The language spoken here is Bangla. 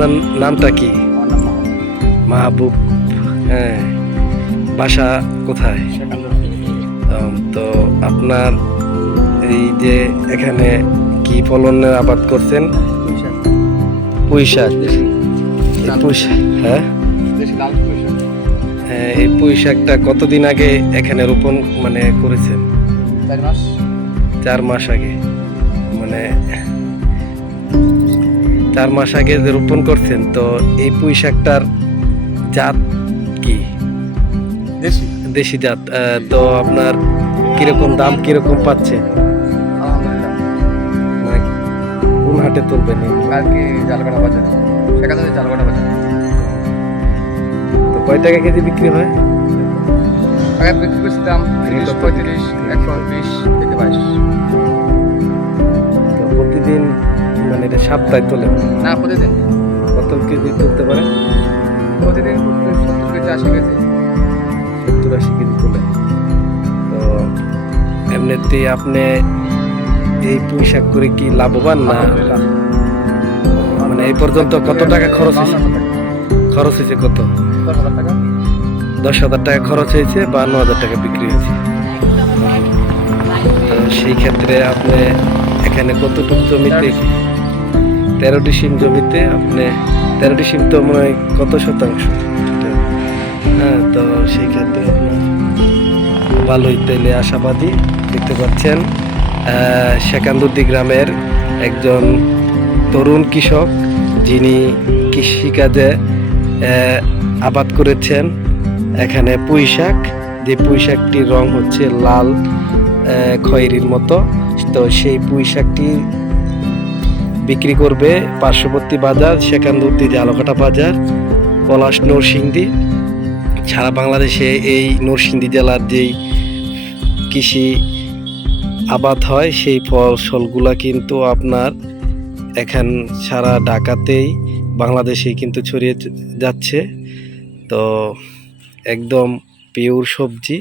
আপনার নামটা কি? মাহবুব হ্যাঁ। বাসা কোথায়? তো আপনার এই যে এখানে কি ফলনের আবাদ করছেন? পুঁই শাক পুঁই শাক হ্যাঁ? হ্যাঁ, এই পুঁই শাকটা কতদিন আগে এখানে রোপণ মানে করেছেন? চার মাস আগে। মানে চার মাস আগে যে রোপণ করছেন তো এই পুঁই শাকটার জাত কি? দেশি। জাত তো আপনার কীরকম দাম কীরকম পাচ্ছে? মানে কোন হাটে তুলবেন আর কি জালকাটা বাজারে। সেখান জালকাটা বাজারে। তো কয় টাকা কেজি বিক্রি হয়? আগে বিক্রি করছি দাম তিরিশ পঁয়ত্রিশ একশো বিশ থেকে বাইশ। সপ্তাহে তোলেন না প্রতিদিন। কত কেজি তুলতে পারেন প্রতিদিন সত্তর কেজি আশি কেজি। সত্তর আশি কেজি তোলেন তো এমনিতে আপনি এই পুঁই শাক করে কি লাভবান না? মানে এই পর্যন্ত কত টাকা খরচ হয়েছে? খরচ হয়েছে কত? দশ হাজার টাকা। দশ হাজার টাকা খরচ হয়েছে বান্ন হাজার টাকা বিক্রি হয়েছে। সেই ক্ষেত্রে আপনি এখানে কতটুকু জমিতে তেরোটি সিম জমিতে আপনি, তেরোটি সিম তো মনে হয় কত শতাংশ? হ্যাঁ তো সেই ক্ষেত্রে আপনার ভালোই তেলে আশাবাদী, দেখতে পাচ্ছেন। শেখান্দুদ্দি গ্রামের একজন তরুণ কৃষক, যিনি কৃষিকাজে আবাদ করেছেন। এখানে পুঁই শাক, যে পুঁই শাকটির রং হচ্ছে লাল খয়েরির মতো। তো সেই পুঁই শাকটি বিক্রি করবে পার্শ্ববর্তী বাজার সেখানদুর্তি জালকাটা বাজার, পলাশ নরসিংদী। সারা বাংলাদেশে এই নরসিংদী জেলার যেই কৃষি আবাদ হয়, সেই ফসলগুলা কিন্তু আপনার এখান সারা ঢাকাতেই বাংলাদেশেই কিন্তু ছড়িয়ে যাচ্ছে। তো একদম পিওর সবজি।